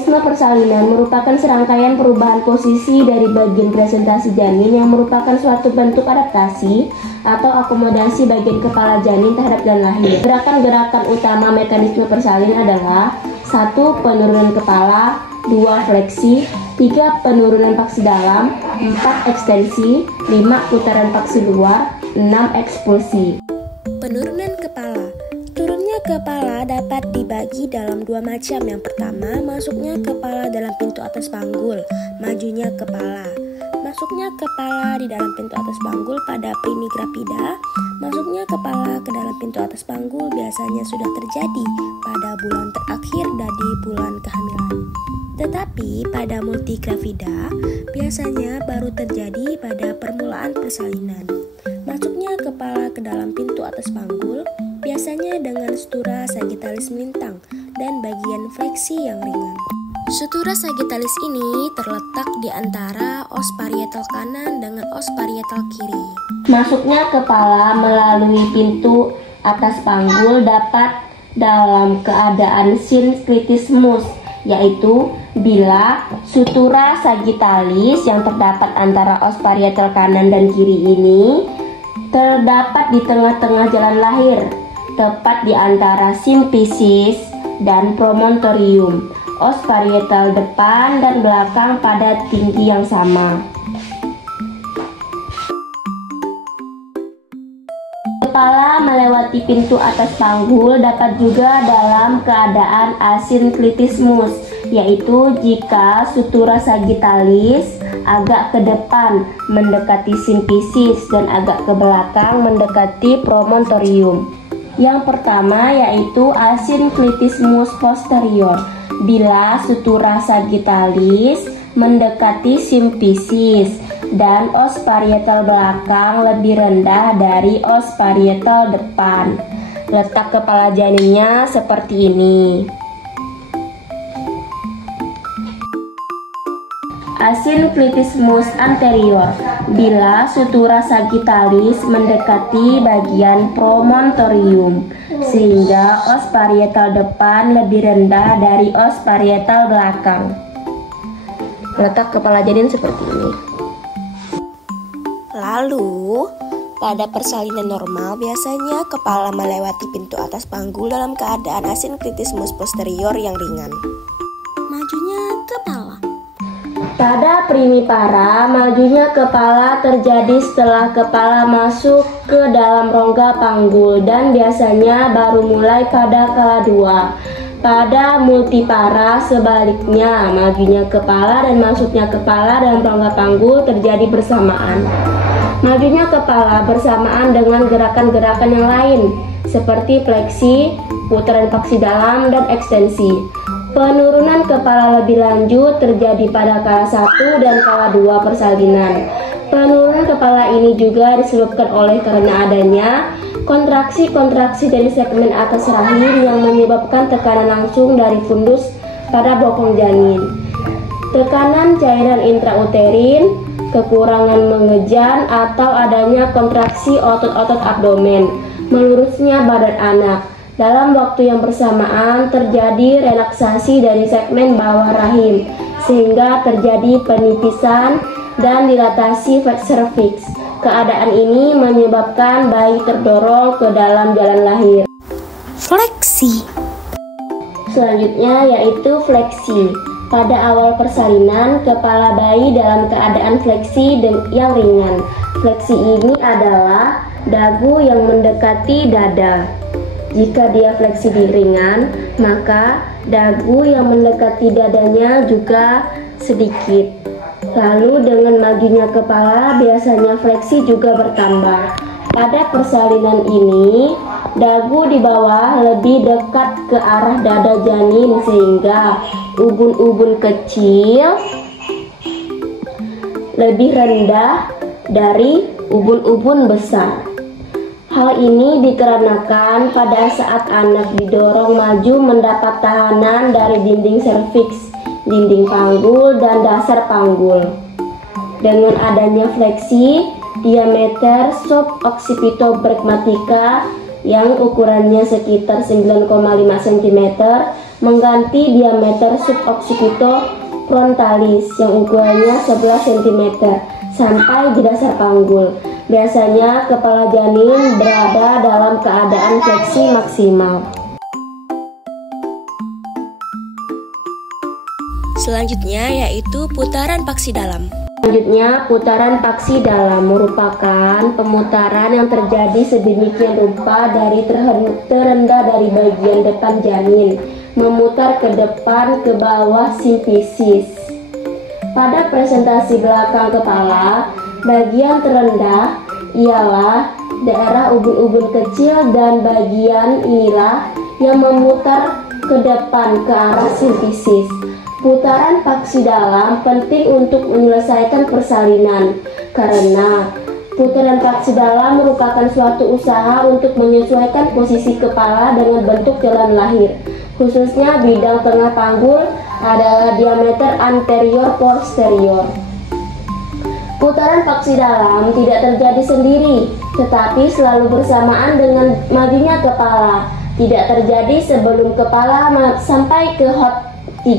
Mekanisme persalinan merupakan serangkaian perubahan posisi dari bagian presentasi janin yang merupakan suatu bentuk adaptasi atau akomodasi bagian kepala janin terhadap janin lahir. Gerakan-gerakan utama mekanisme persalinan adalah 1. Penurunan kepala, 2. Fleksi, 3. Penurunan paksi dalam, 4. Ekstensi, 5. Putaran paksi luar, 6. Ekspulsi. Penurunan kepala. Turunnya kepala dapat dibagi dalam dua macam. Yang pertama, masuknya kepala dalam pintu atas panggul, majunya kepala. Masuknya kepala di dalam pintu atas panggul pada primigravida. Masuknya kepala ke dalam pintu atas panggul biasanya sudah terjadi pada bulan terakhir dari bulan kehamilan. Tetapi pada multigravida biasanya baru terjadi pada permulaan persalinan. Masuknya kepala ke dalam pintu atas panggul biasanya dengan sutura sagittalis melintang dan bagian fleksi yang ringan. Sutura sagittalis ini terletak di antara os parietal kanan dengan os parietal kiri. Masuknya kepala melalui pintu atas panggul dapat dalam keadaan sinkritismus, yaitu bila sutura sagittalis yang terdapat antara os parietal kanan dan kiri ini terdapat di tengah-tengah jalan lahir, tepat di antara simpisis dan promontorium, os parietal depan dan belakang pada tinggi yang sama. Kepala melewati pintu atas panggul dapat juga dalam keadaan asinkritismus, yaitu jika sutura sagittalis agak ke depan mendekati simpisis dan agak ke belakang mendekati promontorium. Yang pertama yaitu asinkritismus posterior, bila sutura sagittalis mendekati simpisis dan os parietal belakang lebih rendah dari os parietal depan. Letak kepala janinnya seperti ini. Asinkritismus anterior, bila sutura sagittalis mendekati bagian promontorium sehingga os parietal depan lebih rendah dari os parietal belakang. Letak kepala janin seperti ini. Lalu, pada persalinan normal biasanya kepala melewati pintu atas panggul dalam keadaan asinkritismus posterior yang ringan. Majunya kepala. Pada primipara, majunya kepala terjadi setelah kepala masuk ke dalam rongga panggul dan biasanya baru mulai pada kala 2. Pada multipara sebaliknya, majunya kepala dan masuknya kepala dalam rongga panggul terjadi bersamaan. Majunya kepala bersamaan dengan gerakan-gerakan yang lain seperti fleksi, putaran paksi dalam, dan ekstensi. Penurunan kepala lebih lanjut terjadi pada kala 1 dan kala 2 persalinan. Penurunan kepala ini juga disebabkan oleh karena adanya kontraksi-kontraksi dari segmen atas rahim yang menyebabkan tekanan langsung dari fundus pada bokong janin. Tekanan cairan intrauterin, kekurangan mengejan atau adanya kontraksi otot-otot abdomen, melurusnya badan anak. Dalam waktu yang bersamaan terjadi relaksasi dari segmen bawah rahim sehingga terjadi penipisan dan dilatasi serviks. Keadaan ini menyebabkan bayi terdorong ke dalam jalan lahir. Fleksi. Selanjutnya yaitu fleksi. Pada awal persalinan, kepala bayi dalam keadaan fleksi yang ringan. Fleksi ini adalah dagu yang mendekati dada. Jika dia fleksi ringan, maka dagu yang mendekati dadanya juga sedikit. Lalu dengan majunya kepala, biasanya fleksi juga bertambah. Pada persalinan ini, dagu di bawah lebih dekat ke arah dada janin sehingga ubun-ubun kecil lebih rendah dari ubun-ubun besar. Hal ini dikarenakan pada saat anak didorong maju mendapat tahanan dari dinding serviks, dinding panggul, dan dasar panggul. Dengan adanya fleksi, diameter suboccipitobregmatica yang ukurannya sekitar 9,5 cm mengganti diameter suboccipito frontalis yang ukurannya 11 cm sampai di dasar panggul. Biasanya kepala janin berada dalam keadaan fleksi maksimal. Selanjutnya yaitu putaran paksi dalam. Selanjutnya, putaran paksi dalam merupakan pemutaran yang terjadi sedemikian rupa dari terendah dari bagian depan janin, memutar ke depan ke bawah simfisis. Pada presentasi belakang kepala, bagian terendah ialah daerah ubun-ubun kecil dan bagian inilah yang memutar ke depan ke arah simfisis. Putaran paksi dalam penting untuk menyelesaikan persalinan karena putaran paksi dalam merupakan suatu usaha untuk menyesuaikan posisi kepala dengan bentuk jalan lahir. Khususnya bidang tengah panggul adalah diameter anterior-posterior. Putaran paksi dalam tidak terjadi sendiri, tetapi selalu bersamaan dengan majunya kepala. Tidak terjadi sebelum kepala sampai ke hot 3.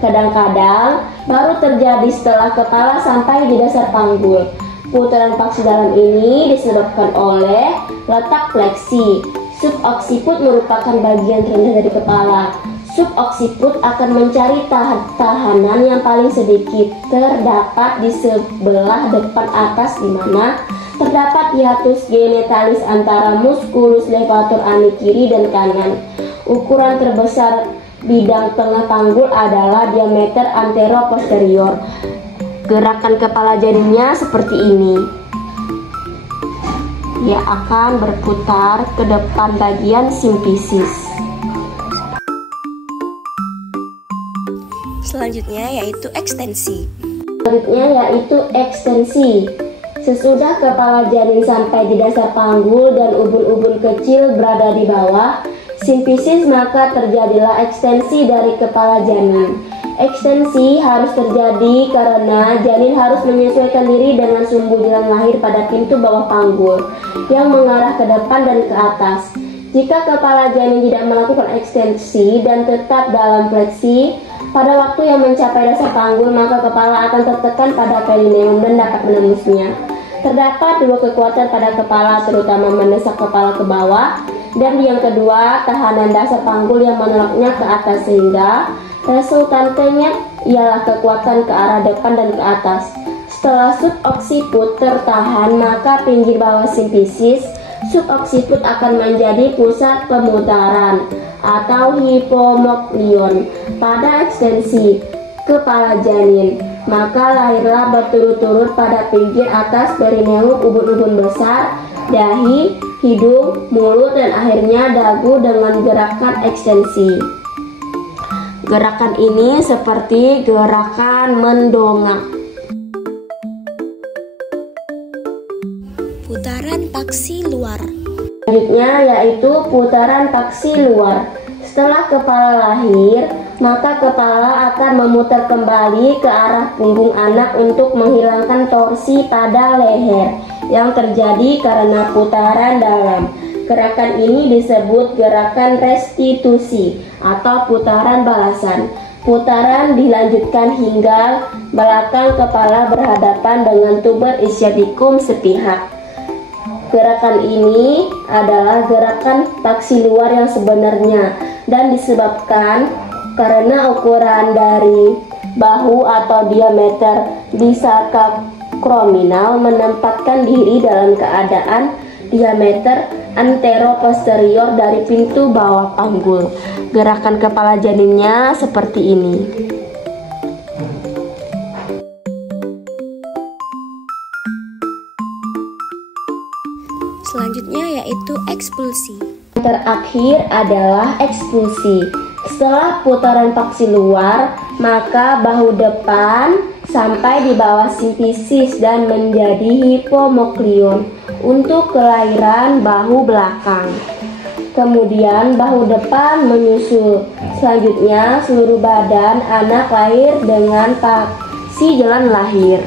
Kadang-kadang baru terjadi setelah kepala sampai di dasar panggul. Putaran paksi dalam ini disebabkan oleh letak fleksi. Subocciput merupakan bagian terendah dari kepala. Subocciput akan mencari tahanan yang paling sedikit terdapat di sebelah depan atas, di mana terdapat hiatus genitalis antara musculus levator ani kiri dan kanan. Ukuran terbesar bidang tengah panggul adalah diameter antero-posterior. Gerakan kepala janinnya seperti ini. Dia akan berputar ke depan bagian simfisis. Selanjutnya yaitu ekstensi. Sesudah kepala janin sampai di dasar panggul dan ubun-ubun kecil berada di bawah simfisis, maka terjadilah ekstensi dari kepala janin. Ekstensi harus terjadi karena janin harus menyesuaikan diri dengan sumbu jalan lahir pada pintu bawah panggul yang mengarah ke depan dan ke atas. Jika kepala janin tidak melakukan ekstensi dan tetap dalam fleksi pada waktu yang mencapai dasar panggul, maka kepala akan tertekan pada perineum dan dapat menembusnya. Terdapat dua kekuatan pada kepala, terutama mendesak kepala ke bawah, dan yang kedua, tahanan dasar panggul yang menolaknya ke atas, sehingga resultantenya ialah kekuatan ke arah depan dan ke atas. Setelah subocciput tertahan, maka pinggir bawah simfisis subocciput akan menjadi pusat pemutaran atau hipomoklion pada ekstensi kepala janin. Maka lahirlah berturut-turut pada pinggir atas perineum ubun-ubun besar, dahi, hidung, mulut, dan akhirnya dagu dengan gerakan ekstensi. Gerakan ini seperti gerakan mendongak. Putaran paksi luar. Selanjutnya yaitu putaran paksi luar. Setelah kepala lahir, maka kepala akan memutar kembali ke arah punggung anak untuk menghilangkan torsi pada leher yang terjadi karena putaran dalam. Gerakan ini disebut gerakan restitusi atau putaran balasan. Putaran dilanjutkan hingga belakang kepala berhadapan dengan tuber ischiaticum sepihak. Gerakan ini adalah gerakan paksi luar yang sebenarnya dan disebabkan karena ukuran dari bahu atau diameter bisacrominal menempatkan diri dalam keadaan diameter antero-posterior dari pintu bawah panggul. Gerakan kepala janinnya seperti ini. Selanjutnya yaitu ekspulsi. Terakhir adalah ekspulsi. Setelah putaran paksi luar, maka bahu depan sampai di bawah simfisis dan menjadi hipomoklion untuk kelahiran bahu belakang. Kemudian bahu depan menyusul. Selanjutnya seluruh badan anak lahir dengan paksi jalan lahir.